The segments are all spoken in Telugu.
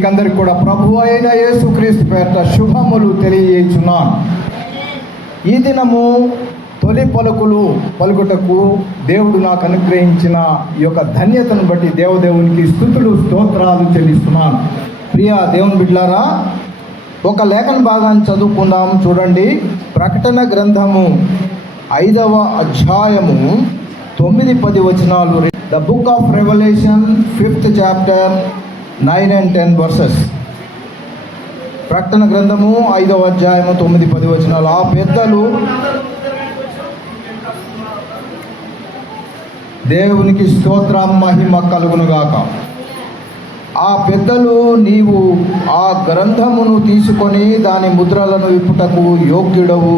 మీకందరికి కూడా ప్రభు అయిన యేసుక్రీస్తు పేరిట శుభములు తెలియజేస్తున్నాను. ఈ దినము తొలి పలుకులు పలుకుటకు దేవుడు నాకు అనుగ్రహించిన ఈ యొక్క ధన్యతను బట్టి దేవదేవునికి స్తుతులు స్తోత్రాలు చెల్లిస్తున్నాను. ప్రియ దేవుని బిడ్డలారా, ఒక లేఖన భాగాన్ని చదువుకుందాం. చూడండి, ప్రకటన గ్రంథము 5వ అధ్యాయము 9-10 వచనాలు. The book of revolution 5th chapter 9 and 10 verses. ప్రకటన గ్రంథము 5వ అధ్యాయము 9-10 వచనాలు. ఆ పెద్దలు, దేవునికి స్తోత్రం మహిమ కలుగునుగాక. ఆ పెద్దలు, నీవు ఆ గ్రంథమును తీసుకొని దాని ముద్రలను విప్పుటకు యోగ్యుడవు,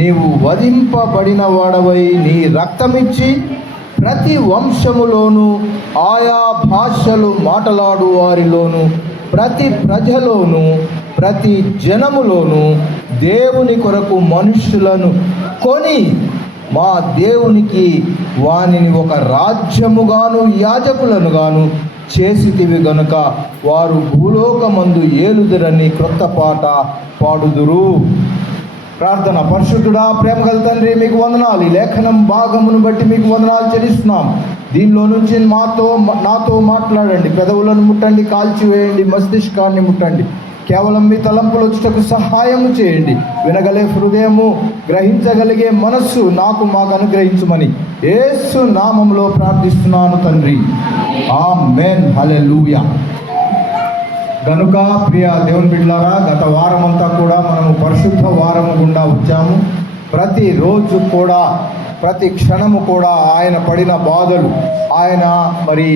నీవు వధింపబడిన వాడవై నీ రక్తమిచ్చి ప్రతి వంశములోను ఆయా భాషలు మాట్లాడు వారిలోను ప్రతి ప్రజలోను ప్రతి జనములోను దేవుని కొరకు మనుష్యులను కొని మా దేవునికి వానిని ఒక రాజ్యముగాను యాజకులను గాను చేసితివి గనుక వారు భూలోకమందు ఏలుదురని క్రొత్త పాట పాడుదురు. ప్రార్థన. పరిశుద్ధుడా, ప్రేమ గల తండ్రి, మీకు వందనాలు. ఈ లేఖనం భాగమును బట్టి మీకు వందనాలు చెల్లిస్తున్నాం. దీనిలో నుంచి నాతో మాట్లాడండి. పెదవులను ముట్టండి, కాల్చివేయండి, మస్తిష్కాన్ని ముట్టండి. కేవలం మీ తలంపులు వచ్చుటకు సహాయము చేయండి. వినగలే హృదయము, గ్రహించగలిగే మనస్సు మాకు అనుగ్రహించుమని యేసు నామములో ప్రార్థిస్తున్నాను తండ్రి. ఆమేన్. హల్లెలూయా. కనుక ప్రియ దేవుని బిడ్డలారా, గత వారమంతా కూడా మనము పరిశుద్ధ వారము గుండా వచ్చాము. ప్రతిరోజు కూడా, ప్రతి క్షణము కూడా ఆయన పడిన బాధలు, ఆయన మరి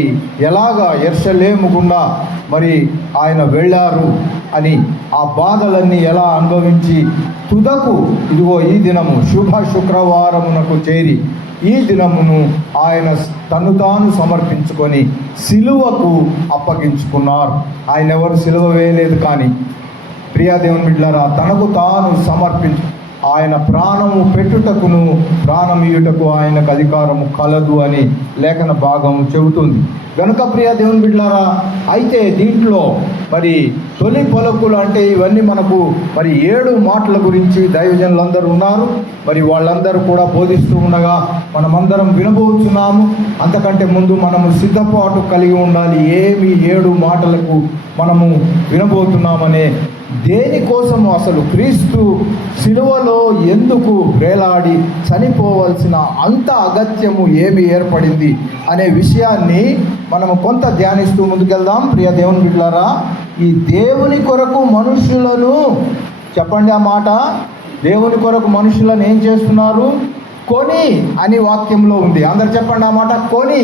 ఎలాగా యెరూషలేము గుండా మరి ఆయన వెళ్ళారు అని, ఆ బాధలన్నీ ఎలా అనుభవించి తుదకు ఇదిగో ఈ దినము శుభ శుక్రవారమునకు చేరి ఈ దినమును ఆయన తను తాను సమర్పించుకొని సిలువకు అప్పగించుకున్నారు. ఆయన ఎవరు సిలువ వేయలేదు, కానీ ప్రియా దేవుని బిడ్డలారా, తనకు తాను సమర్పించు ఆయన ప్రాణము పెట్టుటకును ప్రాణమియుటకు ఆయనకు అధికారము కలదు అని లేఖన భాగం చెబుతుంది. కనుక ప్రియ దేవుని బిడ్డలారా, అయితే దీంట్లో మరి తొలి పలుకులు అంటే ఇవన్నీ మనకు మరి 7 మాటల గురించి దైవజనులందరూ ఉన్నారు. మరి వాళ్ళందరూ కూడా బోధిస్తూ ఉండగా మనమందరం వినబోతున్నాము. అంతకంటే ముందు మనము సిద్ధపాటు కలిగి ఉండాలి. ఏమి 7 మాటలకు మనము వినబోతున్నామనే, దేనికోసము అసలు క్రీస్తు సిలువలో ఎందుకు వేలాడి చనిపోవలసిన అంత అగత్యము ఏమి ఏర్పడింది అనే విషయాన్ని మనము కొంత ధ్యానిస్తూ ముందుకెళ్దాం. ప్రియ దేవుని బిడ్డలారా, ఈ దేవుని కొరకు మనుషులను, చెప్పండి ఆ మాట, దేవుని కొరకు మనుషులను ఏం చేస్తున్నారు? కొని అని వాక్యంలో ఉంది. అందరు చెప్పండి ఆ మాట, కొని.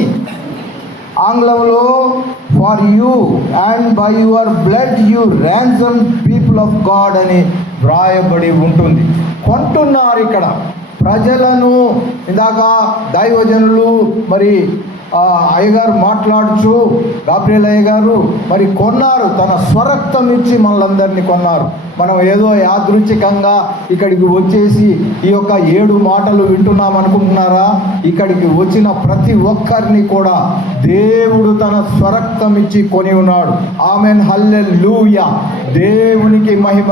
ఆంగ్లంలో for you and by your blood you ransom people of God అని వ్రాయబడి ఉంటుంది. కొంటున్నారు ఇక్కడ ప్రజలను. ఇందాక దైవజనులు మరి అయ్యగారు మాట్లాడుచు, గాబ్రియల్ అయ్యగారు మరి కొన్నారు, తన స్వరక్తం ఇచ్చి మనలందరినీ కొన్నారు. మనం ఏదో యాదృచ్ఛికంగా ఇక్కడికి వచ్చేసి ఈ యొక్క 7 మాటలు వింటున్నాం అనుకుంటున్నారా? ఇక్కడికి వచ్చిన ప్రతి ఒక్కరిని కూడా దేవుడు తన స్వరక్తం ఇచ్చి కొని ఉన్నాడు. ఆమెన్. హల్లెలూయా. దేవునికి మహిమ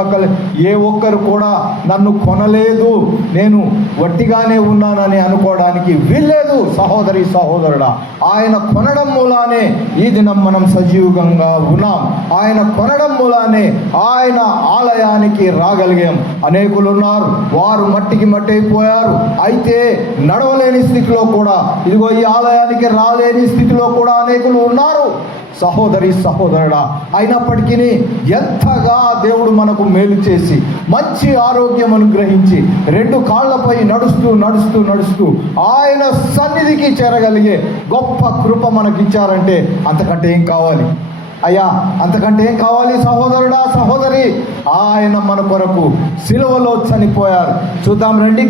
ఏ ఒక్కరు కూడా నన్ను కొనలేదు, నేను వట్టిగానే ఉన్నానని అనుకోవడానికి వీల్లేదు. సహోదరి సహోదరుడా, ఆయన కొనడం మూలానే ఈ దినం మనం సజీవంగా ఉన్నాం. ఆయన కొనడం మూలానే ఆయన ఆలయానికి రాగలిగాం. అనేకులు ఉన్నారు, వారు మట్టికి మట్టి అయిపోయారు. అయితే నడవలేని స్థితిలో కూడా, ఇదిగో ఈ ఆలయానికి రాలేని స్థితిలో కూడా అనేకులు ఉన్నారు. సహోదరి సహోదరుడా, అయినప్పటికీ ఎంతగా దేవుడు మనకు మేలు చేసి మంచి ఆరోగ్యం అనుగ్రహించి 2 కాళ్లపై నడుస్తూ నడుస్తూ నడుస్తూ ఆయన సన్నిధికి చేరగలిగే గొప్ప కృప మనకిచ్చారంటే అంతకంటే ఏం కావాలి అయ్యా? అంతకంటే ఏం కావాలి సహోదరుడా, సహోదరి? ఆయన మన కొరకు సిలువలో చనిపోయారు. చూద్దాం రండి.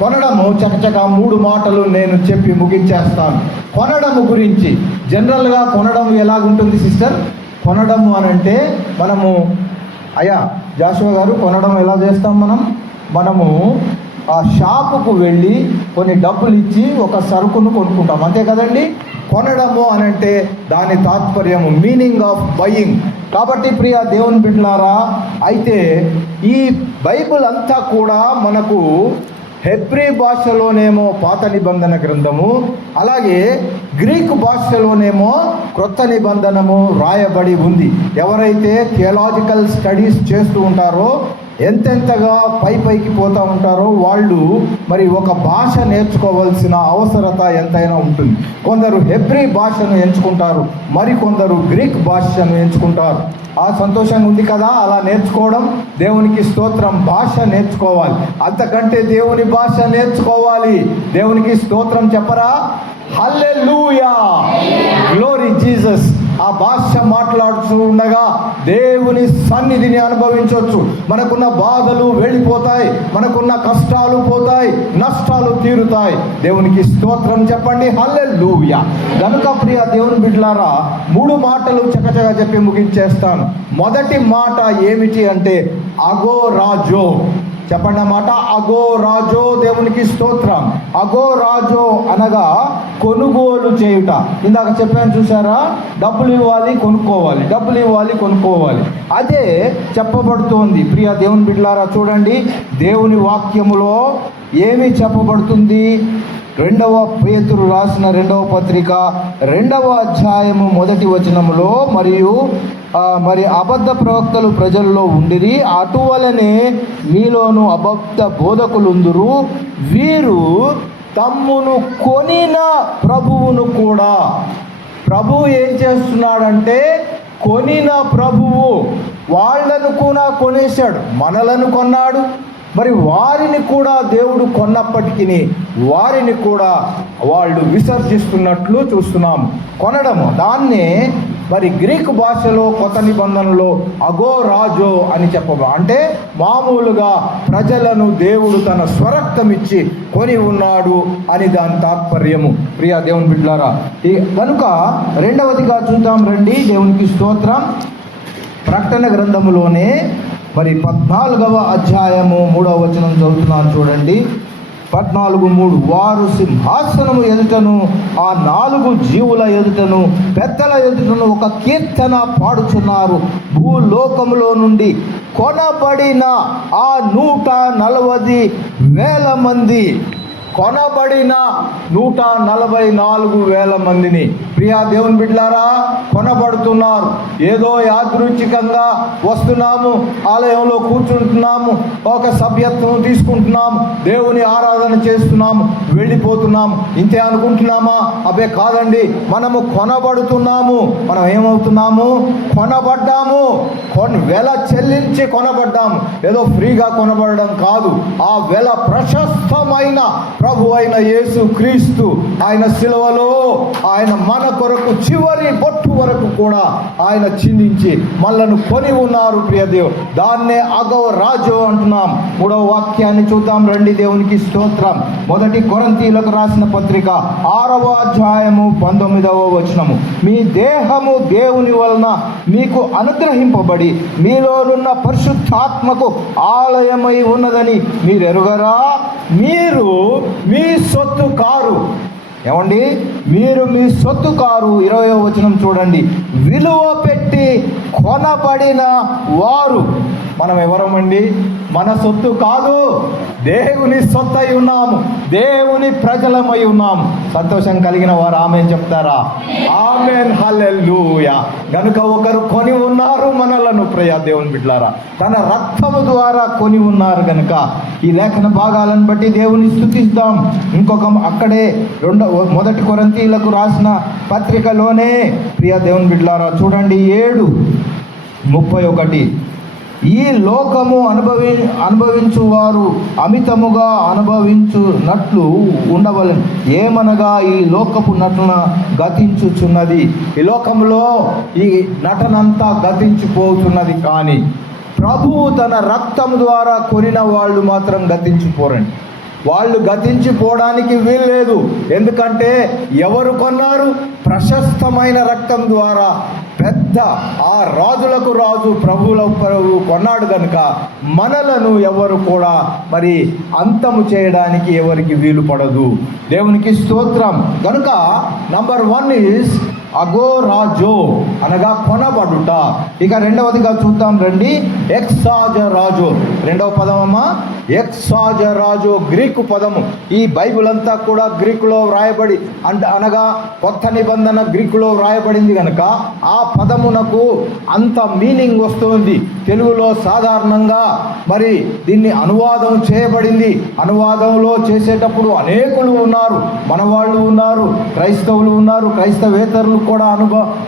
కొనడము చకచక 3 మాటలు నేను చెప్పి ముగించేస్తాను. కొనడము గురించి జనరల్గా కొనడం ఎలాగుంటుంది సిస్టర్? కొనడము అనంటే మనము, అయ్యా జాషువా గారు, కొనడం ఎలా చేస్తాం? మనము ఆ షాపుకు వెళ్ళి కొన్ని డబ్బులు ఇచ్చి ఒక సరుకును కొనుక్కుంటాం, అంతే కదండి? కొనడము అని అంటే దాని తాత్పర్యము మీనింగ్ ఆఫ్ బయింగ్. కాబట్టి ప్రియ దేవుని బిడ్డలారా, అయితే ఈ బైబిల్ అంతా కూడా మనకు హెబ్రీ భాషలోనేమో పాత నిబంధన గ్రంథము, అలాగే గ్రీకు భాషలోనేమో క్రొత్త నిబంధనము రాయబడి ఉంది. ఎవరైతే థియలాజికల్ స్టడీస్ చేస్తూ ఉంటారో, ఎంతెంతగా పైకి పోతూ ఉంటారో వాళ్ళు మరి ఒక భాష నేర్చుకోవాల్సిన అవసరత ఎంతైనా ఉంటుంది. కొందరు హెబ్రీ భాషను ఎంచుకుంటారు, మరికొందరు గ్రీక్ భాషను ఎంచుకుంటారు. ఆ సంతోషంగా ఉంది కదా అలా నేర్చుకోవడం. దేవునికి స్తోత్రం. భాష నేర్చుకోవాలి, అంతకంటే దేవుని భాష నేర్చుకోవాలి. దేవునికి స్తోత్రం చెప్పరా? హల్లెలూయా, గ్లోరీ జీసస్. ఆ భాష మాట్లాడుతూ ఉండగా దేవుని సన్నిధిని అనుభవించవచ్చు. మనకున్న బాధలు వెళ్ళిపోతాయి, మనకున్న కష్టాలు పోతాయి, నష్టాలు తీరుతాయి. దేవునికి స్తోత్రం చెప్పండి, హల్లెలూయా. కనుక ప్రియ దేవుని బిడ్డలారా, 3 మాటలు చకచకా చెప్పి ముగించేస్తాను. మొదటి మాట ఏమిటి అంటే అగోరాజో. చెప్పండి ఆ మాట, అగోరాజో. దేవునికి స్తోత్రం. అగోరాజో అనగా కొనుగోలు చేయుట. ఇందాక చెప్పాను చూసారా, డబ్బులు ఇవ్వాలి కొనుక్కోవాలి, డబ్బులు ఇవ్వాలి కొనుక్కోవాలి. అదే చెప్పబడుతోంది. ప్రియ దేవుని బిడ్డలారా, చూడండి దేవుని వాక్యములో ఏమి చెప్పబడుతుంది. 2వ పేతురు రాసిన 2వ పత్రిక 2వ అధ్యాయము 1వ వచనములో, మరి అబద్ధ ప్రవక్తలు ప్రజల్లో ఉండిరి, అటువలనే మీలోను అబద్ధ బోధకులుందురు, వీరు తమ్మును కొనిన ప్రభువును కూడా. ప్రభువు ఏం చేస్తున్నాడంటే, కొనిన ప్రభువు వాళ్ళను కూడా కొనేశాడు, మనలను కొన్నాడు. మరి వారిని కూడా దేవుడు కొన్నప్పటికీ వారిని కూడా వాళ్ళు విసర్జిస్తున్నట్లు చూస్తున్నాము. కొనడము, దాన్నే మరి గ్రీకు భాషలో కొత్త నిబంధనలో అగోరాజో అని అంటే మామూలుగా ప్రజలను దేవుడు తన స్వరక్తం ఇచ్చి కొని ఉన్నాడు అని దాని తాత్పర్యము. ప్రియ దేవుని బిడ్డలారా, కనుక రెండవదిగా చూద్దాం రండి. దేవునికి స్తోత్రం. ప్రకటన గ్రంథములోనే మరి 14వ అధ్యాయము 3వ వచనం చదువుతున్నాను చూడండి. 14:3 వారు సింహాసనము ఎదుటను ఆ 4 జీవుల ఎదుటను పెద్దల ఎదుటను ఒక కీర్తన పాడుచున్నారు. భూలోకములో నుండి కొనబడిన ఆ 140,000 మంది, కొనబడిన 144,000 మందిని. ప్రియా దేవుని బిడ్డలారా, కొనబడుతున్నారు. ఏదో యాదృచ్ఛికంగా వస్తున్నాము, ఆలయంలో కూర్చుంటున్నాము, ఒక సభ్యత్వం తీసుకుంటున్నాము, దేవుని ఆరాధన చేస్తున్నాము, వెళ్ళిపోతున్నాము, ఇంతే అనుకుంటున్నామా? అబ్బే కాదండి, మనము కొనబడుతున్నాము. మనం ఏమవుతున్నాము? కొనబడ్డాము. వెల చెల్లించి కొనబడ్డాము. ఏదో ఫ్రీగా కొనబడడం కాదు. ఆ వెల ప్రశస్తమైన ప్రభు అయిన యేసు క్రీస్తు, ఆయన శిలువలో ఆయన మన కొరకు చివరి బొట్టు వరకు కూడా ఆయన చిందించి మనలను కొని ఉన్నారు. ప్రియదేవ్, దాన్నే అగోరాజో అంటున్నాం. 3వ వాక్యాన్ని చూద్దాం రండి. దేవునికి స్తోత్రం. 1 కొరింథీయులకు రాసిన పత్రిక 6వ అధ్యాయము 19వ వచనము. మీ దేహము దేవుని వలన మీకు అనుగ్రహింపబడి మీలోనున్న పరిశుద్ధాత్మకు ఆలయమై ఉన్నదని మీరు ఎరుగరా? మీరు మీ సొత్తు కారు. ఏమండి? మీరు మీ సొత్తు కారు. 20వ వచనం చూడండి. విలువ పెట్టి కొనబడిన వారు. మనం ఎవరమండి? మన సొత్తు కాదు, దేవుని సొత్తు అయి ఉన్నాము, దేవుని ప్రజలమై ఉన్నాము. సంతోషం కలిగిన వారు ఆమేన్ చెప్తారా? ఆమేన్, హల్లెలూయా. గనుక ఒకరు కొని ఉన్నారు మనలను. ప్రియ దేవుని బిడ్డలారా, తన రక్తము ద్వారా కొని ఉన్నారు. గనుక ఈ లేఖన భాగాలను బట్టి దేవుని స్తుతిస్తాం. ఇంకొక అక్కడే 1 కొరింథీయులకు రాసిన పత్రికలోనే ప్రియ దేవుని బిడ్డలారా చూడండి 7:31. ఈ లోకము అనుభవించువారు అమితముగా అనుభవించునట్లు ఉండవలెను. ఏమనగా ఈ లోకపు నటన గతించుచున్నది. ఈ లోకంలో ఈ నటనంతా గతించిపోతున్నది. కానీ ప్రభువు తన రక్తము ద్వారా కొనిన వాళ్ళు మాత్రం గతించిపోరండి. వాళ్ళు గతించిపోవడానికి వీల్లేదు. ఎందుకంటే ఎవరు కొన్నారు? ప్రశస్తమైన రక్తం ద్వారా పెద్ద ఆ రాజులకు రాజు ప్రభువుల ప్రభు కొన్నాడు కనుక మనలను ఎవరు కూడా మరి అంతము చేయడానికి ఎవరికి వీలు పడదు. దేవునికి స్తోత్రం. కనుక నంబర్ 1 ఈజ్ అగోరాజో అనగా కొనబడుట. ఇక రెండవదిగా చూద్దాం రండి, ఎక్సాజరాజో. రెండవ పదమమ్మా ఎక్సాజరాజో, గ్రీకు పదము. ఈ బైబిల్ అంతా కూడా గ్రీకులో వ్రాయబడి అనగా కొత్త నిబంధన గ్రీకులో వ్రాయబడింది కనుక ఆ పదమునకు అంత మీనింగ్ వస్తుంది. తెలుగులో సాధారణంగా మరి దీన్ని అనువాదం చేయబడింది. అనువాదంలో చేసేటప్పుడు అనేకులు ఉన్నారు, మన వాళ్ళు ఉన్నారు, క్రైస్తవులు ఉన్నారు, క్రైస్తవేతరులు కూడా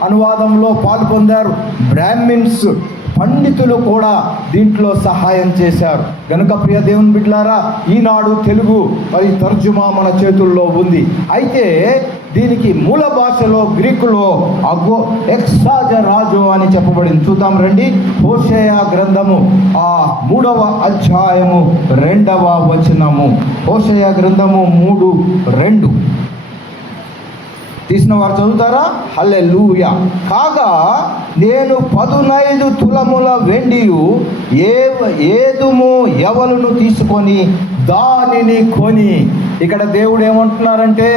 అనువాదంలో పాల్పొందారు. బ్రాహ్మిన్స్ పండితులు కూడా దీంట్లో సహాయం చేశారు. కనుక ప్రియ దేవుని బిడ్డలారా, ఈనాడు తెలుగు మరి తర్జుమా మన చేతుల్లో ఉంది. అయితే దీనికి మూల భాషలో గ్రీకులో ఎక్సాజరాజో అని చెప్పబడింది. చూద్దాం రండి, హోషేయ గ్రంథము 3వ అధ్యాయము 2వ వచనము. హోషేయ గ్రంథము 3:2 తీసిన వారు చదువుతారా? హల్లెలూయా. కాగా నేను 15 తులముల వెండియు ఏదుము ఎవలను తీసుకొని దానిని కొని. ఇక్కడ దేవుడు ఏమంటున్నారంటే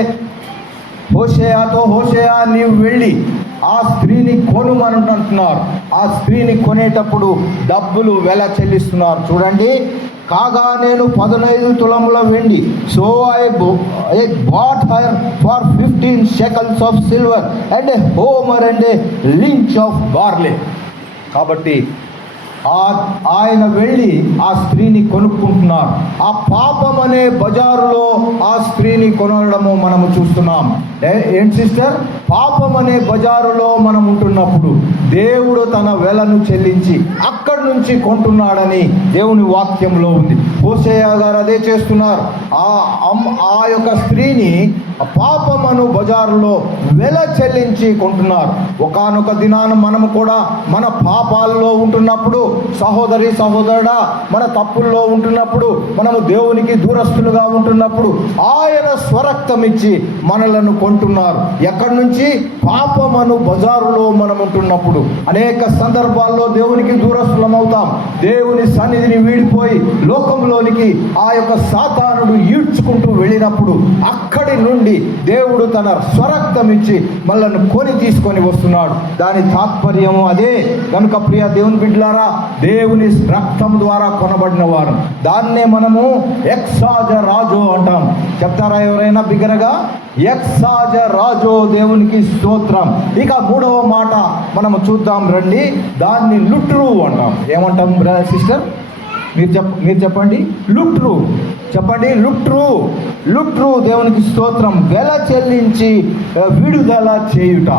హోషేయతో, హోషేయ నీవు వెళ్ళి ఆ స్త్రీని కొనుమంటున్నారు. ఆ స్త్రీని కొనేటప్పుడు డబ్బులు వెల చెల్లిస్తున్నారు. చూడండి, కాగా నేను 15 తులముల వెండి, so I bought her for 15 shekels of silver and a homer and a lint of barley. కాబట్టి ఆయన వెళ్ళి ఆ స్త్రీని కొనుక్కుంటున్నారు. ఆ పాపం అనే బజారులో ఆ స్త్రీని కొనడము మనము చూస్తున్నాం. ఏంటి సిస్టర్, పాపం అనే బజారులో మనం ఉంటున్నప్పుడు దేవుడు తన వెలను చెల్లించి అక్కడి నుంచి కొంటున్నాడని దేవుని వాక్యంలో ఉంది. హోషేయ గారు అదే చేస్తున్నారు. ఆ యొక్క స్త్రీని పాపమను బజారులో వెల చెల్లించి కొంటున్నారు. ఒకానొక దినాన మనము కూడా మన పాపాలలో ఉంటున్నప్పుడు, సహోదరి సహోదరుడా, మన తప్పుల్లో ఉంటున్నప్పుడు, మనము దేవునికి దూరస్తులుగా ఉంటున్నప్పుడు ఆయన స్వరక్తం ఇచ్చి మనలను కొంటున్నారు. ఎక్కడి నుంచి? పాపమను బజారులో మనం ఉంటున్నప్పుడు. అనేక సందర్భాల్లో దేవునికి దూరస్తులం అవుతాం. దేవుని సన్నిధిని వీడిపోయి లోకంలోనికి ఆ యొక్క సాతానుడు ఈడ్చుకుంటూ వెళ్ళినప్పుడు అక్కడి నుండి దేవుడు తన స్వరక్తం ఇచ్చి మనల్ని కొని తీసుకొని వస్తున్నాడు. దాని తాత్పర్యము అదే. కనుక ప్రియ దేవుని బిడ్డలారా, దేవుని రక్తం ద్వారా కొనబడిన వారు, దాన్నే మనము ఎక్సాజరాజో అంటాం. చెప్తారా ఎవరైనా బిగ్గరగా? ఎక్సాజరాజో. దేవునికి స్తోత్రం. ఇక 3వ మాట మనము చూద్దాం రండి, దాన్ని లుట్రు అంటాం. ఏమంటాం సిస్టర్? మీరు చెప్పండి. లుట్రు చెప్పండి. లుట్రు. దేవునికి స్తోత్రం. వెల చెల్లించి విడుదల చేయుట.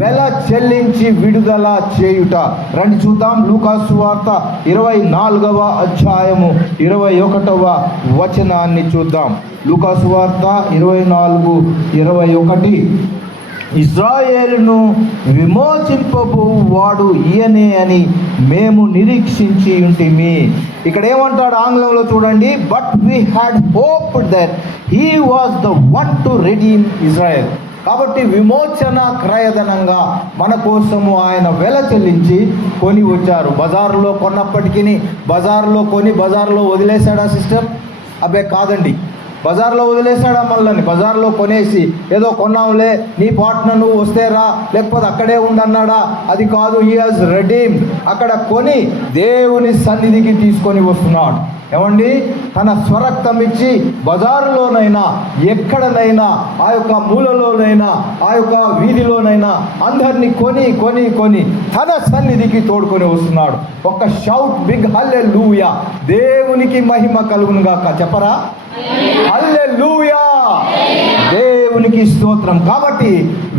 వెల చెల్లించి విడుదల చేయుట. రండి చూద్దాం. లూకా సువార్త 24వ అధ్యాయము 21వ వచనాన్ని చూద్దాం. లూకా సువార్త 24:21. ఇశ్రాయేలును విమోచింపబో వాడు ఈయనే అని మేము నిరీక్షించి ఉంటిమి. ఇక్కడ ఏమంటాడు ఆంగ్లంలో చూడండి, but we had hope that he was the one to redeem Israel. కాబట్టి విమోచన క్రయధనంగా మన కోసము ఆయన వెల చెల్లించి కొని వచ్చారు. బజారులో కొన్నప్పటికీ బజారులో కొని బజారులో వదిలేశాడా సిస్టర్? అబ్బే కాదండి. బజార్లో వదిలేశాడా మనల్ని? బజార్లో కొనేసి ఏదో కొన్నాంలే, నీ పార్ట్నర్ నువ్వు వస్తే రా, లేకపోతే అక్కడే ఉండన్నాడా? అది కాదు. He has redeemed. అక్కడ కొని దేవుని సన్నిధికి తీసుకొని వస్తున్నాడు. ఏమండి, తన స్వరక్తం ఇచ్చి బజారులోనైనా ఎక్కడనైనా ఆ యొక్క మూలలోనైనా ఆ యొక్క వీధిలోనైనా అందరినీ కొని తన సన్నిధికి తోడుకొని వస్తున్నాడు. ఒక షౌట్ బిగ్ హల్లెలూయా. దేవునికి మహిమ కలుగును గాక. చెప్పరా? హల్లెలూయా. దేవునికి స్తోత్రం. కాబట్టి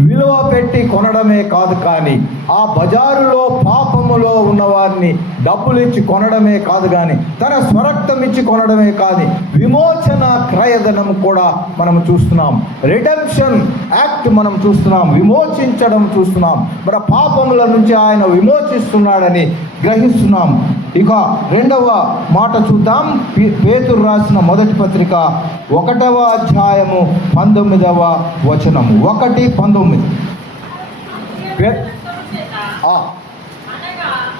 విలువ పెట్టి కొనడమే కాదు, కానీ ఆ బజారులో పాపములో ఉన్నవారిని డబ్బులు ఇచ్చి కొనడమే కాదు, కానీ తన స్వరక్తం ఇచ్చి కొనడమే కాదు, విమోచన క్రయధనం కూడా మనం చూస్తున్నాం. రిడెంప్షన్ యాక్ట్ మనం చూస్తున్నాం. విమోచించడం చూస్తున్నాం. మన పాపముల నుంచి ఆయన విమోచిస్తున్నాడని గ్రహిస్తున్నాం. ఇక 2వ మాట చూద్దాం. పేతురు రాసిన మొదటి పత్రిక 1వ అధ్యాయము 19వ వచనము. 1:19. ఆ,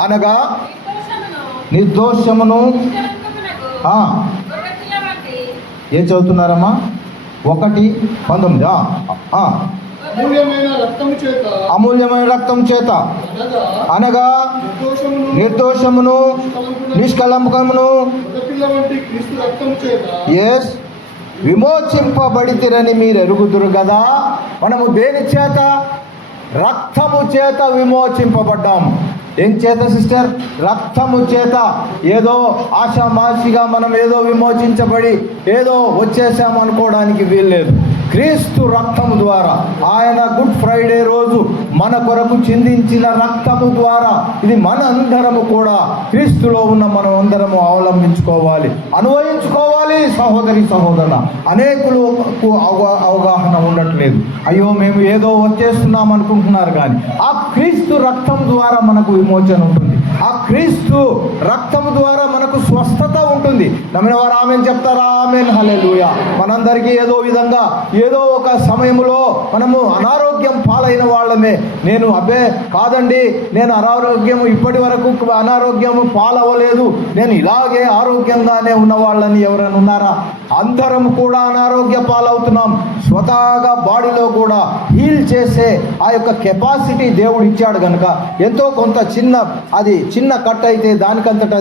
అనగా నిర్దోషమును ఆ, ఏం చదువుతున్నారమ్మా? 1:19. అమూల్యమైన రక్తము చేత అమూల్యమైన రక్తం చేత అనగా నిర్దోషమును నిష్కలంకమును గొర్రెపిల్ల వంటి క్రీస్తు రక్తము చేత ఎస్ విమోచింపబడితిరని మీరు ఎరుగుదురు కదా. మనము దేని చేత? రక్తము చేత విమోచింపబడ్డాము. ఏం చేత సిస్టర్? రక్తము చేత. ఏదో ఆషామాషిగా మనం ఏదో విమోచించబడి ఏదో వచ్చేసాము అనుకోవడానికి వీల్లేదు. క్రీస్తు రక్తము ద్వారా, ఆయన గుడ్ ఫ్రైడే రోజు మన కొరకు చిందించిన రక్తము ద్వారా, ఇది మన అందరము కూడా క్రీస్తులో ఉన్న మనం అందరము అవలంబించుకోవాలి, అన్వయించుకోవాలి. సహోదరి సహోదరుల, అనేకులకు అవగాహన ఉండట్లేదు. అయ్యో మేము ఏదో వచ్చేస్తున్నాం అనుకుంటున్నారు, కానీ ఆ క్రీస్తు రక్తం ద్వారా మనకు విమోచన ఉంటుంది. ఆ క్రీస్తు రక్తము ద్వారా మనకు స్వస్థత ఉంటుంది. నమ్మిన వారు ఆమెన్ చెప్తారా? ఆమెన్. హల్లెలూయా. మనందరికీ ఏదో విధంగా ఏదో ఒక సమయంలో మనము అనారోగ్యం పాలైన వాళ్ళమే. నేను కాదండి, నేను ఇప్పటి వరకు అనారోగ్యము పాలవ్వలేదు, నేను ఇలాగే ఆరోగ్యంగానే ఉన్న వాళ్ళని ఎవరైనా ఉన్నారా? అందరం కూడా అనారోగ్య పాలవుతున్నాం. స్వతహాగా బాడీలో కూడా హీల్ చేసే ఆ యొక్క కెపాసిటీ దేవుడు ఇచ్చాడు కనుక ఎంతో కొంత చిన్న కట్ అయితే దానికంతట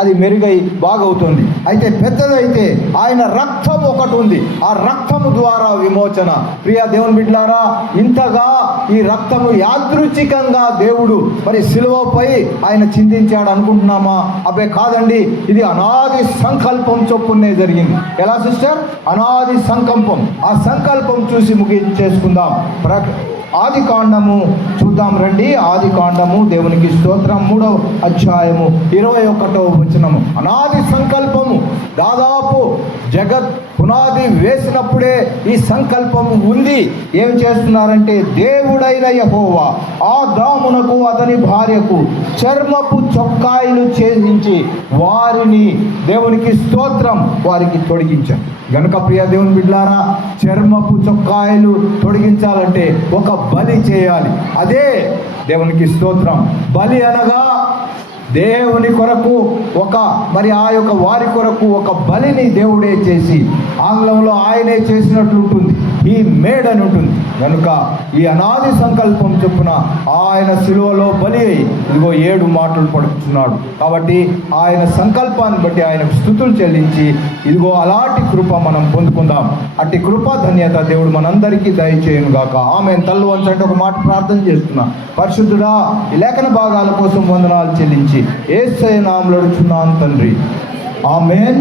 అది మెరుగై బాగవుతుంది. అయితే పెద్దదైతే ఆయన రక్తం ఒకటి ఉంది. ఆ రక్తము ద్వారా విమోచన. ప్రియ దేవుని బిడ్డలారా, ఇంతగా ఈ రక్తము యాదృచ్ఛికంగా దేవుడు మరి సిలువపై ఆయన చిందించాడు అనుకుంటున్నామా? కాదండి, ఇది అనాది సంకల్పం చొప్పునే జరిగింది. ఎలా సిస్టర్? అనాది సంకల్పం. ఆ సంకల్పం చూసి ముగించేసుకుందాం. ఆది కాండము చూద్దాం రండి. ఆది కాండము, దేవునికి స్తోత్రం, 3వ అధ్యాయము 21వ వచనము. అనాది సంకల్పము దాదాపు జగత్ పునాది వేసినప్పుడే ఈ సంకల్పము ఉంది. ఏం చేస్తున్నారంటే, దేవుడైన యెహోవా ఆదామునకు అతని భార్యకు చర్మపు చొక్కాయిలు చేయించి వారిని, దేవునికి స్తోత్రం, వారికి తొడిగించారు గనుక ప్రియ దేవుని బిడ్డలారా, చర్మపు చొక్కాయిలు తొడిగించాలంటే ఒక బలి చేయాలి. అదే దేవునికి స్తోత్రం. బలి అనగా దేవుని కొరకు ఆ యొక్క వారి కొరకు ఒక బలిని దేవుడే చేసి, ఆంగ్లంలో ఆయనే చేసినట్లు ఉంటుంది. ఈ మేడ్ అని ఉంటుంది. కనుక ఈ అనాది సంకల్పం చొప్పున ఆయన సిలువలో బలి అయి ఇదిగో 7 మాటలు పడుతున్నాడు. కాబట్టి ఆయన సంకల్పాన్ని బట్టి ఆయనకు స్తుతులు చెల్లించి ఇదిగో అలాంటి కృప మనం పొందుకుందాం. అట్టి కృప ధన్యత దేవుడు మనందరికీ దయచేయును గాక. ఆమెన్. తల్లు వంచండి, ఒక మాట ప్రార్థన చేస్తున్నా. పరిశుద్ధుడా, ఈ లేఖన భాగాల కోసం వందనాలు చెల్లించి యేసయ్య నామములో అడుగుచున్నాను తండ్రి. ఆమెన్.